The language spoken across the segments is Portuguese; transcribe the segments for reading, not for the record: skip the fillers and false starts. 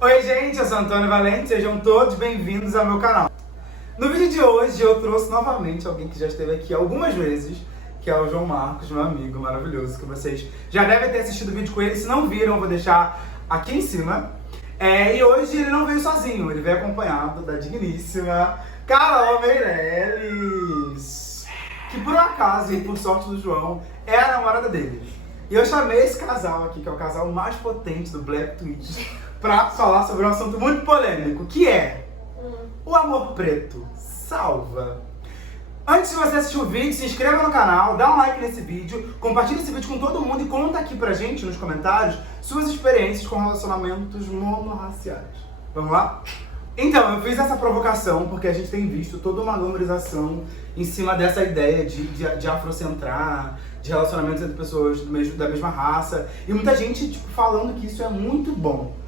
Oi gente, eu sou Antônio Valente, sejam todos bem-vindos ao meu canal. No vídeo de hoje eu trouxe novamente alguém que já esteve aqui algumas vezes, que é o João Marcos, meu amigo maravilhoso, que vocês já devem ter assistido o vídeo com ele. Se não viram, eu vou deixar aqui em cima. E hoje ele não veio sozinho, ele veio acompanhado da digníssima Carol Meirelles, que por um acaso e por sorte do João é a namorada dele. E eu chamei esse casal aqui, que é o casal mais potente do Black Twitch, pra falar sobre um assunto muito polêmico, que é o amor preto salva. Antes de você assistir o vídeo, se inscreva no canal, dá um like nesse vídeo, compartilha esse vídeo com todo mundo e conta aqui pra gente nos comentários suas experiências com relacionamentos monorraciais. Vamos lá? Então, eu fiz essa provocação porque a gente tem visto toda uma glamorização em cima dessa ideia de afrocentrar, de relacionamentos entre pessoas da mesma raça, e muita gente falando que isso é muito bom.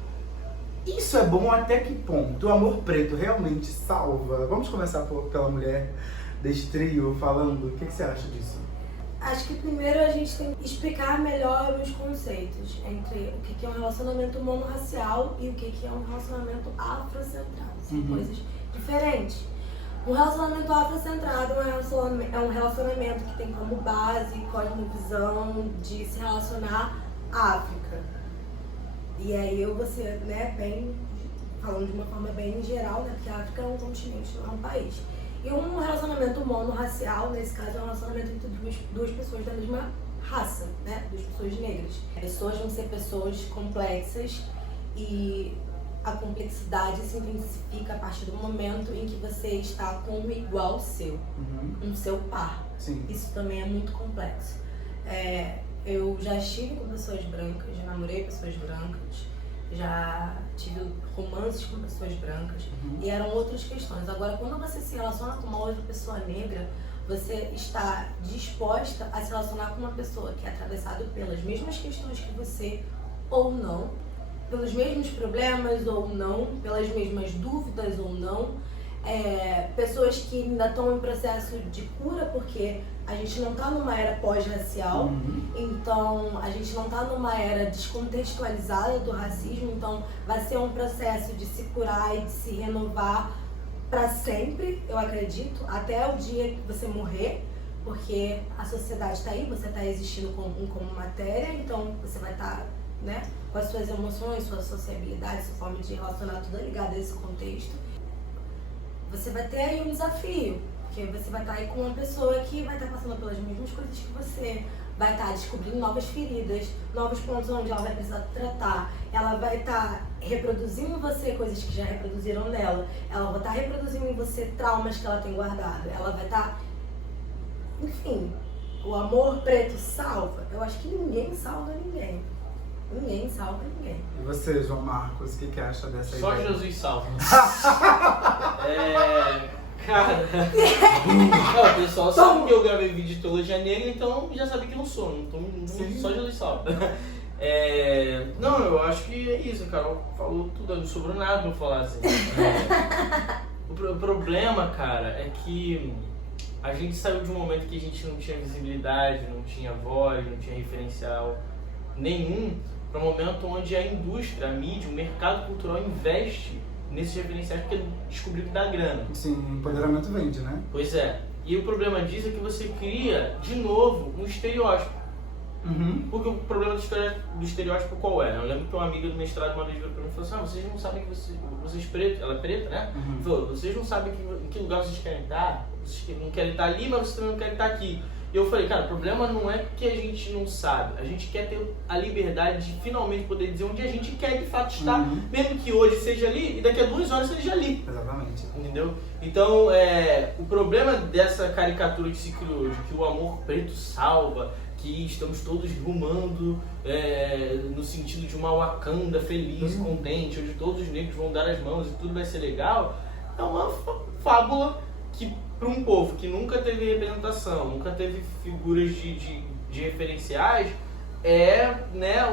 Isso é bom até que ponto? O amor preto realmente salva? Vamos começar pela mulher deste trio falando. O que você acha disso? Acho que primeiro a gente tem que explicar melhor os conceitos entre o que é um relacionamento monorracial e o que é um relacionamento afrocentrado. São coisas diferentes. Um relacionamento afrocentrado é um relacionamento que tem como base, cosmovisão de se relacionar à África. E aí você, bem, falando de uma forma bem geral, porque a África é um continente, não é um país. E um relacionamento monorracial, nesse caso, é um relacionamento entre duas pessoas da mesma raça, duas pessoas negras. Pessoas vão ser pessoas complexas e a complexidade se intensifica a partir do momento em que você está com um igual seu, um seu par. Sim. Isso também é muito complexo. Eu já estive com pessoas brancas, já namorei pessoas brancas, já tive romances com pessoas brancas e eram outras questões. Agora, quando você se relaciona com uma outra pessoa negra, você está disposta a se relacionar com uma pessoa que é atravessada pelas mesmas questões que você ou não, pelos mesmos problemas ou não, pelas mesmas dúvidas ou não, pessoas que ainda estão em processo de cura, porque a gente não está numa era pós-racial, então a gente não está numa era descontextualizada do racismo, então vai ser um processo de se curar e de se renovar para sempre, eu acredito, até o dia que você morrer, porque a sociedade está aí, você está existindo como matéria, então você vai estar, com as suas emoções, sua sociabilidade, sua forma de relacionar, tudo ligado a esse contexto. Você vai ter aí um desafio, porque você vai estar aí com uma pessoa que vai estar passando pelas mesmas coisas que você, vai estar descobrindo novas feridas, novos pontos onde ela vai precisar tratar, ela vai estar reproduzindo em você coisas que já reproduziram nela, ela vai estar reproduzindo em você traumas que ela tem guardado, ela vai estar... Enfim, o amor preto salva? Eu acho que ninguém salva ninguém. Ninguém salva ninguém. E você, João Marcos, o que acha dessa Só ideia? Jesus salva. Cara. O pessoal sabe que eu gravei vídeo de teologia negra, então já sabe que não sou. Só Jesus salva. Não, eu acho que é isso, a Carol falou tudo, não sobrou nada pra falar assim. O problema, cara, é que a gente saiu de um momento que a gente não tinha visibilidade, não tinha voz, não tinha referencial nenhum, para um momento onde a indústria, a mídia, o mercado cultural investe nesses referenciais porque descobriu que dá grana. Sim, empoderamento vende, né? Pois é. E o problema disso é que você cria, de novo, um estereótipo. Porque o problema do estereótipo qual é? Eu lembro que uma amiga do mestrado uma vez virou pra mim e falou assim: vocês não sabem que vocês pretos, ela é preta, né? Falou, vocês não sabem em que lugar vocês querem estar, vocês não querem estar ali, mas vocês também não querem estar aqui. E eu falei, cara, o problema não é que a gente não sabe, a gente quer ter a liberdade de finalmente poder dizer onde a gente quer de fato estar, mesmo que hoje seja ali e daqui a 2 horas seja ali. Exatamente. Entendeu? Então, o problema dessa caricatura que se criou, de que o amor preto salva, que estamos todos rumando no sentido de uma Wakanda feliz, contente, onde todos os negros vão dar as mãos e tudo vai ser legal, é uma fábula que, para um povo que nunca teve representação, nunca teve figuras de referenciais,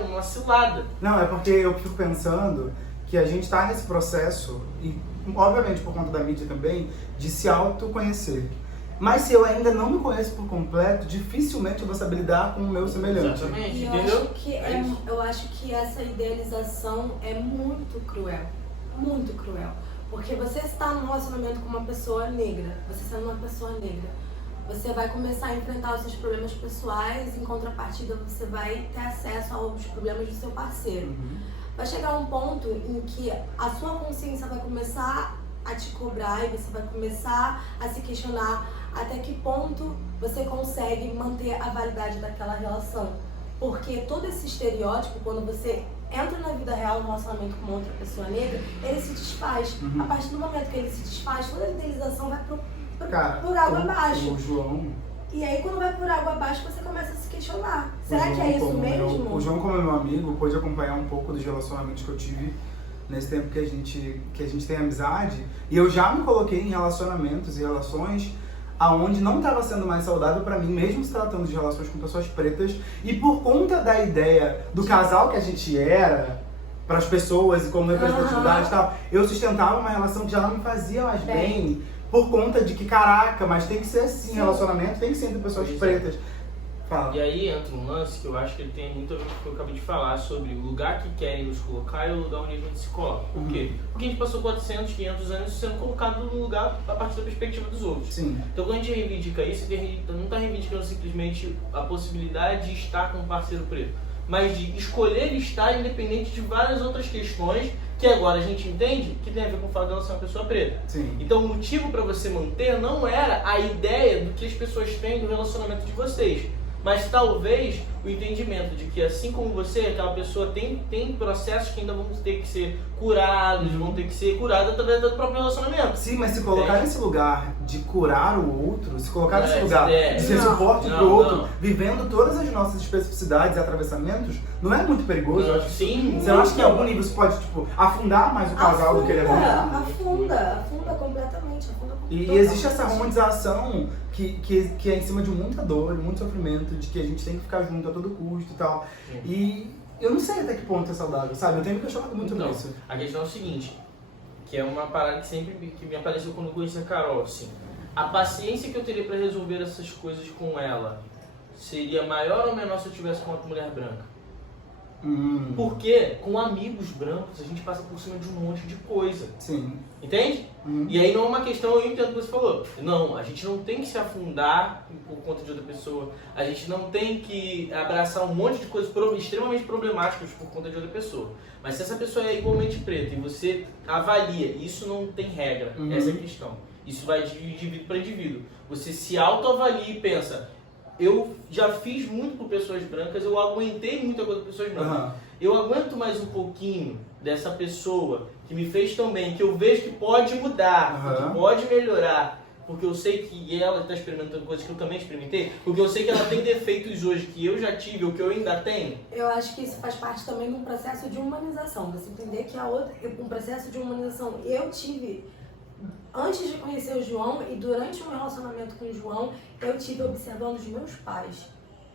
uma cilada. Não, é porque eu fico pensando que a gente está nesse processo, e obviamente por conta da mídia também, de se autoconhecer. Mas se eu ainda não me conheço por completo, dificilmente eu vou saber lidar com o meu semelhante. Exatamente, E entendeu? eu acho que essa idealização é muito cruel. Muito cruel. Porque você está num relacionamento com uma pessoa negra, você sendo uma pessoa negra, você vai começar a enfrentar os seus problemas pessoais, em contrapartida você vai ter acesso aos problemas do seu parceiro. Vai chegar um ponto em que a sua consciência vai começar a te cobrar e você vai começar a se questionar até que ponto você consegue manter a validade daquela relação. Porque todo esse estereótipo, quando você entra na vida real, no relacionamento com outra pessoa negra, ele se desfaz. A partir do momento que ele se desfaz, toda a idealização vai por água abaixo. O João... E aí, quando vai por água abaixo, você começa a se questionar. Será que é isso mesmo? O João, como é meu amigo, pôde acompanhar um pouco dos relacionamentos que eu tive nesse tempo que a gente tem amizade. E eu já me coloquei em relacionamentos e relações aonde não estava sendo mais saudável pra mim, mesmo se tratando de relações com pessoas pretas. E por conta da ideia do casal que a gente era, para as pessoas e como representatividade e tal, eu sustentava uma relação que já não me fazia mais bem. Por conta de que, caraca, mas tem que ser assim, relacionamento tem que ser entre pessoas pretas. Fala. E aí entra um lance que eu acho que ele tem muito a ver com o que eu acabei de falar sobre o lugar que querem nos colocar e o lugar onde a gente se coloca. Por quê? Porque a gente passou 400, 500 anos sendo colocado no lugar a partir da perspectiva dos outros. Sim. Então quando a gente reivindica isso, a gente não está reivindicando simplesmente a possibilidade de estar com um parceiro preto, mas de escolher estar independente de várias outras questões que agora a gente entende que tem a ver com o fato dela ser uma pessoa preta. Sim. Então o motivo para você manter não era a ideia do que as pessoas têm do relacionamento de vocês, mas talvez o entendimento de que assim como você, aquela pessoa tem processos que ainda vão ter que ser curados, vão ter que ser curados através do próprio relacionamento. Sim, mas se colocar nesse lugar de curar o outro, se colocar nesse lugar de ser suporte pro outro, vivendo todas as nossas especificidades e atravessamentos, não é muito perigoso? Eu acho. Sim. Você não acha que em algum nível você pode, tipo, afundar mais o casal do que ele é bom? Afunda completamente. E existe essa romantização que é em cima de muita dor, muito sofrimento, de que a gente tem que ficar junto a todo custo e tal. E eu não sei até que ponto é saudável, sabe? Eu tenho me questionado muito nisso. A questão é o seguinte, que é uma parada que sempre que me apareceu quando eu conheci a Carol, assim. A paciência que eu teria pra resolver essas coisas com ela seria maior ou menor se eu tivesse com uma mulher branca? Porque com amigos brancos a gente passa por cima de um monte de coisa. Sim. Entende? E aí não é uma questão, eu entendo o que você falou. Não, a gente não tem que se afundar por conta de outra pessoa. A gente não tem que abraçar um monte de coisas extremamente problemáticas por conta de outra pessoa. Mas se essa pessoa é igualmente preta e você avalia, isso não tem regra, essa é a questão. Isso vai de indivíduo para indivíduo. Você se autoavalia e pensa, eu já fiz muito por pessoas brancas, eu aguentei muita coisa por pessoas brancas. Eu aguento mais um pouquinho dessa pessoa que me fez tão bem, que eu vejo que pode mudar, que pode melhorar, porque eu sei que ela está experimentando coisas que eu também experimentei, porque eu sei que ela tem defeitos hoje que eu já tive ou que eu ainda tenho. Eu acho que isso faz parte também de um processo de humanização, você entender que um processo de humanização eu tive antes de conhecer o João e durante o meu relacionamento com o João, eu tive observando os meus pais.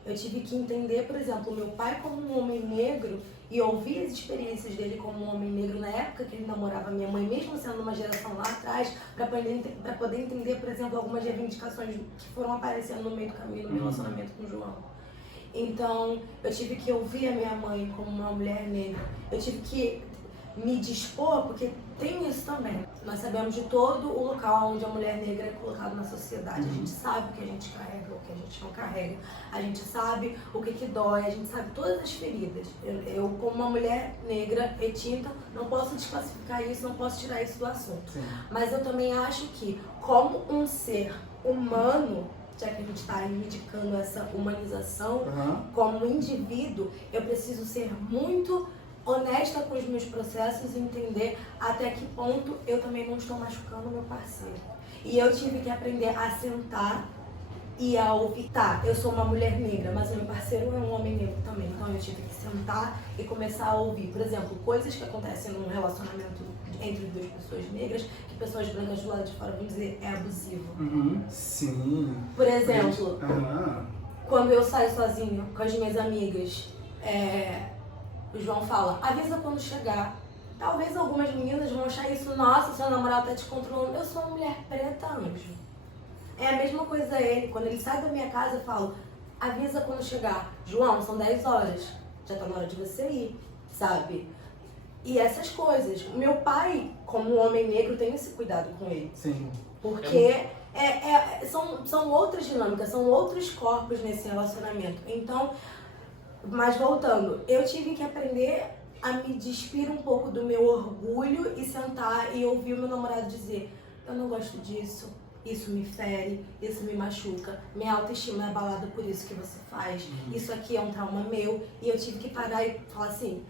Eu tive que entender, por exemplo, o meu pai como um homem negro e ouvir as experiências dele como um homem negro na época que ele namorava minha mãe, mesmo sendo uma geração lá atrás, para poder entender, por exemplo, algumas reivindicações que foram aparecendo no meio do caminho no meu relacionamento com o João. Então, eu tive que ouvir a minha mãe como uma mulher negra. Eu tive que me dispor, porque tem isso também. Nós sabemos de todo o local onde a mulher negra é colocada na sociedade. A gente sabe o que a gente carrega, o que a gente não carrega. A gente sabe o que dói, a gente sabe todas as feridas. Eu como uma mulher negra, retinta, não posso desclassificar isso, não posso tirar isso do assunto. Sim. Mas eu também acho que, como um ser humano, já que a gente está reivindicando essa humanização, como indivíduo, eu preciso ser muito honesta com os meus processos e entender até que ponto eu também não estou machucando o meu parceiro. E eu tive que aprender a sentar e a ouvir. Tá, eu sou uma mulher negra, mas o meu parceiro é um homem negro também. Então eu tive que sentar e começar a ouvir. Por exemplo, coisas que acontecem num relacionamento entre duas pessoas negras, que pessoas brancas do lado de fora vão dizer é abusivo. Sim. Por exemplo, quando eu saio sozinho com as minhas amigas, o João fala, avisa quando chegar. Talvez algumas meninas vão achar isso, nossa, seu namorado tá te controlando. Eu sou uma mulher preta, anjo. É a mesma coisa ele, quando ele sai da minha casa, eu falo, avisa quando chegar. João, são 10 horas, já tá na hora de você ir, sabe? E essas coisas. Meu pai, como homem negro, tem esse cuidado com ele. Sim. Porque são outras dinâmicas, são outros corpos nesse relacionamento. Então, mas voltando, eu tive que aprender a me despir um pouco do meu orgulho e sentar e ouvir o meu namorado dizer, eu não gosto disso, isso me fere, isso me machuca, minha autoestima é abalada por isso que você faz, isso aqui é um trauma meu. E eu tive que parar e falar assim,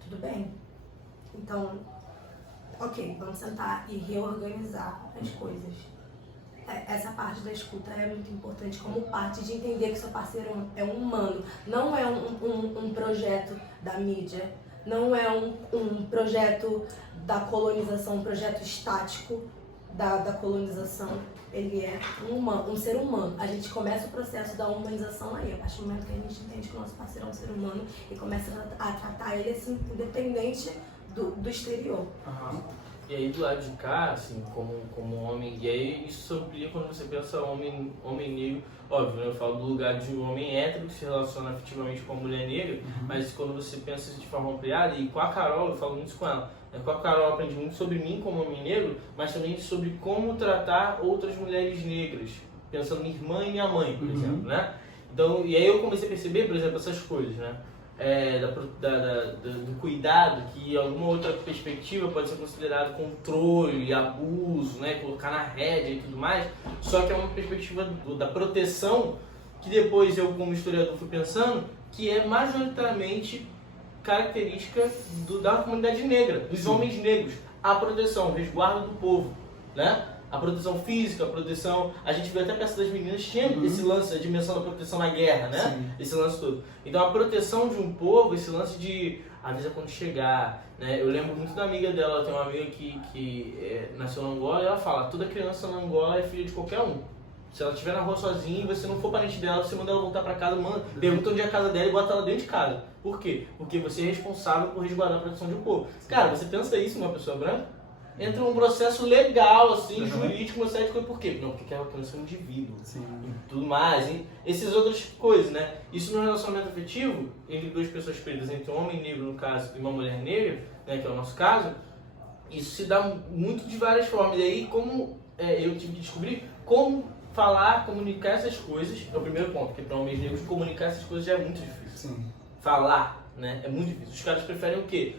tudo bem, então, ok, vamos sentar e reorganizar as coisas. Essa parte da escuta é muito importante como parte de entender que seu parceiro é um humano, não é um projeto da mídia, não é um projeto da colonização, um projeto estático da colonização. Ele é um ser humano. A gente começa o processo da humanização aí, a partir do momento que a gente entende que o nosso parceiro é um ser humano e começa a tratar ele assim, independente do exterior. E aí do lado de cá, assim, como homem, e aí isso se amplia quando você pensa homem negro, óbvio, né? Eu falo do lugar de um homem hétero que se relaciona afetivamente com a mulher negra, mas quando você pensa de forma ampliada, e com a Carol, eu falo muito isso com ela, com a Carol eu aprendi muito sobre mim como homem negro, mas também sobre como tratar outras mulheres negras, pensando minha irmã e minha mãe, por exemplo, né? Então, e aí eu comecei a perceber, por exemplo, essas coisas, né? Do cuidado, que alguma outra perspectiva pode ser considerado controle, abuso, né, colocar na rédea e tudo mais, só que é uma perspectiva da proteção que depois eu, como historiador, fui pensando que é majoritariamente característica da comunidade negra, dos homens negros, a proteção, o resguardo do povo, né? A proteção física, a proteção... A gente vê até a peça das meninas, tinha esse lance, a dimensão da proteção na guerra, né? Sim. Esse lance todo. Então a proteção de um povo, esse lance de avisa quando chegar, né? Eu lembro muito da amiga dela, tem uma amiga que nasceu na Angola, e ela fala, toda criança na Angola é filha de qualquer um. Se ela estiver na rua sozinha e você não for parente dela, você manda ela voltar pra casa, pergunta onde é a casa dela e bota ela dentro de casa. Por quê? Porque você é responsável por resguardar a proteção de um povo. Cara, você pensa isso numa pessoa branca? Entra um processo legal, assim, jurídico, uma série de coisas. Por quê? Não, porque ela criança é um indivíduo. Sim. E tudo mais, hein? Essas outras coisas, né? Isso no relacionamento afetivo, entre duas pessoas pretas, entre um homem negro, no caso, e uma mulher negra, né, que é o nosso caso, isso se dá muito de várias formas. E aí, como eu tive que descobrir como falar, comunicar essas coisas, é o primeiro ponto, porque para homens negros comunicar essas coisas já é muito difícil. Sim. Falar, né? É muito difícil. Os caras preferem o quê?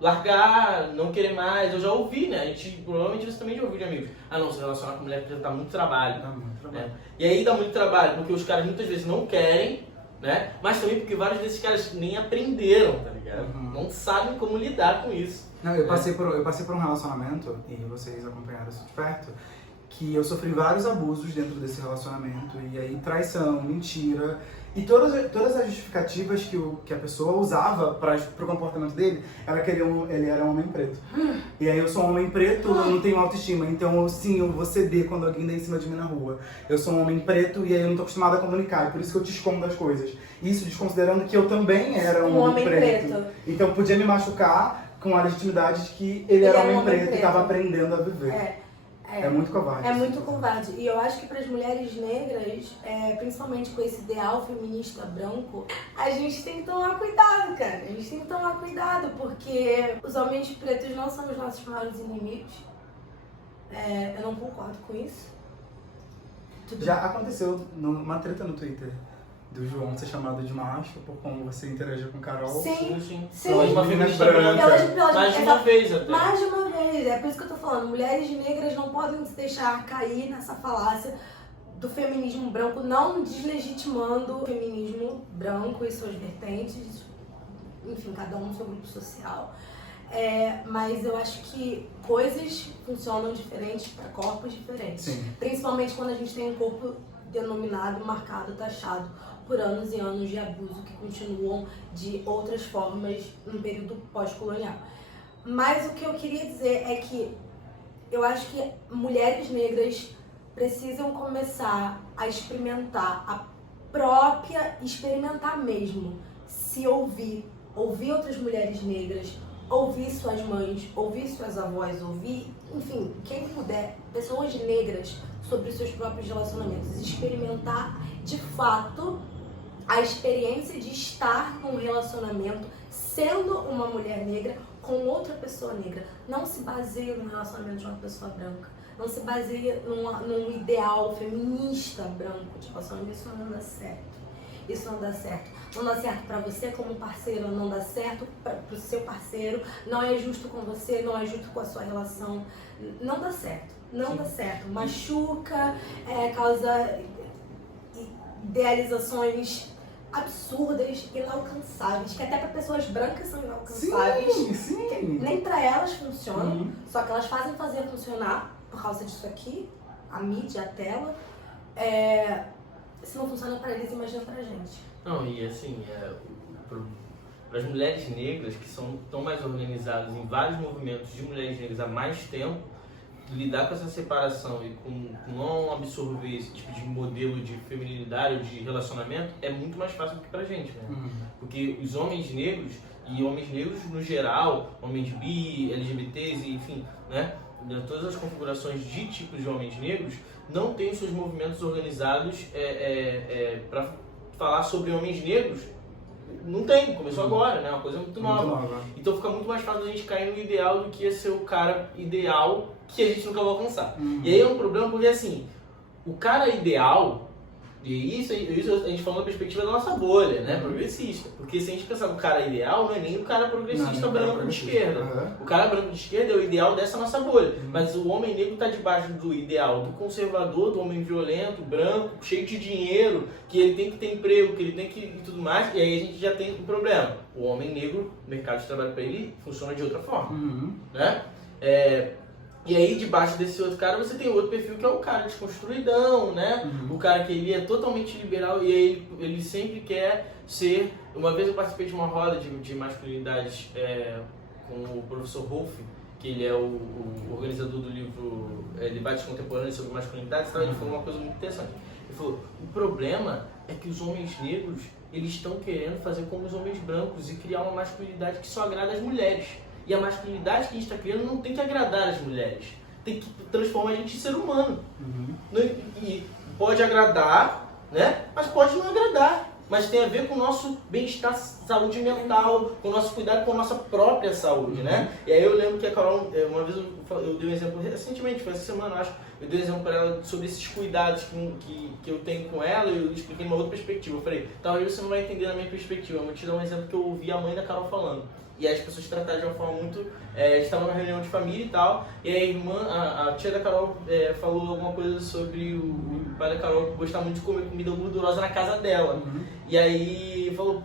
Largar, não querer mais. Eu já ouvi, né? A gente, provavelmente você também já ouviu de amigos. Ah, não, se relacionar com mulher porque dá muito trabalho. Dá muito trabalho. Né? E aí dá muito trabalho, porque os caras muitas vezes não querem, né? Mas também porque vários desses caras nem aprenderam, tá ligado? Não sabem como lidar com isso. Não, eu passei por um relacionamento, e vocês acompanharam isso de perto, que eu sofri vários abusos dentro desse relacionamento, e aí traição, mentira, e todas as justificativas que a pessoa usava pro comportamento dele, ele era um homem preto. E aí eu sou um homem preto, eu não tenho autoestima, então eu vou ceder quando alguém dá em cima de mim na rua. Eu sou um homem preto e aí eu não tô acostumada a comunicar, por isso que eu te escondo as coisas. Isso desconsiderando que eu também era um homem preto. Então podia me machucar com a legitimidade de que ele era um homem preto e estava aprendendo a viver. É muito covarde. É muito covarde. E eu acho que para as mulheres negras, principalmente com esse ideal feminista branco, a gente tem que tomar cuidado, cara. A gente tem que tomar cuidado, porque os homens pretos não são os nossos maiores inimigos. Eu não concordo com isso. Já aconteceu uma treta no Twitter do João ser chamado de macho por como você interagiu com Carol. Sim. Uma feminista branca. Mais de uma vez até. Mais de uma vez. É por isso que eu tô falando. Mulheres negras não podem se deixar cair nessa falácia do feminismo branco, não deslegitimando o feminismo branco e suas vertentes. Enfim, cada um no seu grupo social. Mas eu acho que coisas funcionam diferentes para corpos diferentes. Sim. Principalmente quando a gente tem um corpo denominado, marcado, taxado por anos e anos de abuso que continuam de outras formas no período pós-colonial. Mas o que eu queria dizer é que eu acho que mulheres negras precisam começar a experimentar experimentar mesmo, se ouvir outras mulheres negras, ouvir suas mães, ouvir suas avós, ouvir, enfim, quem puder, pessoas negras sobre os seus próprios relacionamentos, experimentar de fato a experiência de estar num relacionamento sendo uma mulher negra com outra pessoa negra. Não se baseia no relacionamento de uma pessoa branca. Não se baseia num ideal feminista branco de relacionamento. Isso não dá certo. Isso não dá certo. Não dá certo pra você como parceiro, não dá certo pro seu parceiro, não é justo com você, não é justo com a sua relação. Não dá certo. Não dá certo. Machuca, causa idealizações absurdas, inalcançáveis, que até para pessoas brancas são inalcançáveis. Sim. Nem para elas funcionam, só que elas fazem fazer funcionar por causa disso aqui, a mídia, a tela. Se não funciona para eles, imagina pra gente. Não, e assim, para as mulheres negras que são tão mais organizadas em vários movimentos de mulheres negras há mais tempo, lidar com essa separação e com não absorver esse tipo de modelo de feminilidade ou de relacionamento é muito mais fácil do que pra gente, né? Porque os homens negros, e homens negros no geral, homens bi, LGBTs, enfim, né? Todas as configurações de tipos de homens negros não têm seus movimentos organizados para falar sobre homens negros. Não tem, começou agora, né? Uma coisa muito nova. Então fica muito mais fácil a gente cair no ideal do que ser o cara ideal que a gente nunca vai alcançar. E aí é um problema porque assim, o cara ideal, e isso a gente falou da perspectiva da nossa bolha, né? Progressista. Porque se a gente pensar no cara ideal, não é nem o cara progressista branco de esquerda. O cara branco de esquerda é o ideal dessa nossa bolha. Mas o homem negro está debaixo do ideal do conservador, do homem violento, branco, cheio de dinheiro, que ele tem que ter emprego, que ele tem que e tudo mais. E aí a gente já tem um problema. O homem negro, o mercado de trabalho para ele funciona de outra forma, né? E aí, debaixo desse outro cara, você tem outro perfil que é o cara desconstruidão, né? O cara que ele é totalmente liberal e aí ele sempre quer ser... Uma vez eu participei de uma roda de masculinidades com o professor Rolf, que ele é o organizador do livro Debates Contemporâneos sobre Masculinidades, ele falou uma coisa muito interessante. Ele falou, o problema é que os homens negros, eles estão querendo fazer como os homens brancos e criar uma masculinidade que só agrada as mulheres. E a masculinidade que a gente está criando não tem que agradar as mulheres, tem que transformar a gente em ser humano. E pode agradar, né? Mas pode não agradar. Mas tem a ver com o nosso bem-estar, saúde mental, com o nosso cuidado com a nossa própria saúde, né? E aí eu lembro que a Carol, uma vez eu dei um exemplo, recentemente, foi essa semana, acho, eu dei um exemplo para ela sobre esses cuidados que eu tenho com ela e eu expliquei uma outra perspectiva. Eu falei, talvez você não vai entender na minha perspectiva, eu vou te dar um exemplo que eu ouvi a mãe da Carol falando. E as pessoas trataram de uma forma muito... eles estavam numa reunião de família e tal, e a irmã, a tia da Carol falou alguma coisa sobre o pai da Carol gostar muito de comer comida gordurosa na casa dela. E aí falou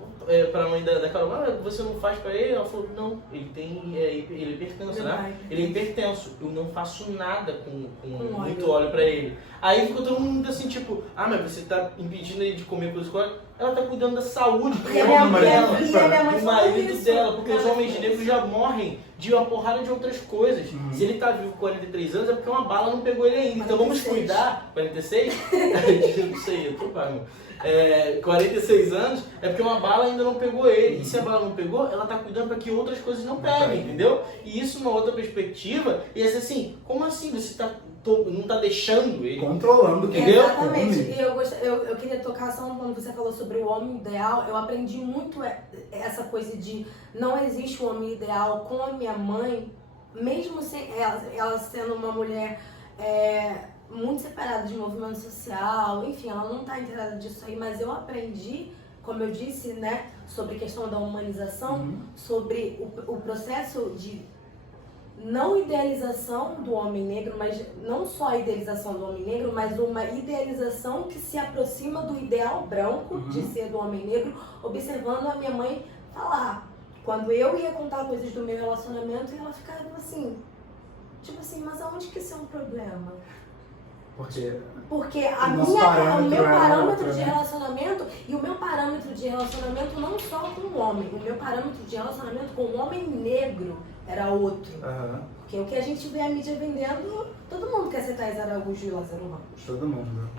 pra mãe da Carol, você não faz pra ele? Ela falou, não, ele é hipertenso, né? Ele é hipertenso, eu não faço nada com muito óleo pra ele. Aí ficou todo mundo assim, tipo, mas você tá impedindo ele de comer coisas com óleo? Ela tá cuidando da saúde do marido dela, porque os homens negros já morrem de uma porrada de outras coisas. Se ele tá vivo com 43 anos é porque uma bala não pegou ele ainda. Então vamos cuidar. 46? Eu não sei, eu tô pago. 46 anos é porque uma bala ainda não pegou ele. E se a bala não pegou, ela tá cuidando para que outras coisas não peguem, entendeu? E isso numa outra perspectiva ia ser assim, como assim você não tá deixando ele? Controlando, entendeu? Exatamente. E eu queria tocar só quando você falou sobre o homem ideal, eu aprendi muito essa coisa de não existe um homem ideal com a minha mãe, mesmo sem ela sendo uma mulher muito separada de movimento social, enfim, ela não tá inteirada disso aí, mas eu aprendi, como eu disse, né, sobre a questão da humanização, sobre o processo de não idealização do homem negro, mas não só a idealização do homem negro, mas uma idealização que se aproxima do ideal branco de ser do homem negro, observando a minha mãe falar. Quando eu ia contar coisas do meu relacionamento, ela ficava assim, tipo assim, mas aonde que isso é um problema? Porque o meu parâmetro de relacionamento, e o meu parâmetro de relacionamento não só com o homem, o meu parâmetro de relacionamento com o homem negro era outro. Porque o que a gente vê a mídia vendendo, todo mundo quer ser Thais Araújo e Lázaro Ramos. Todo mundo.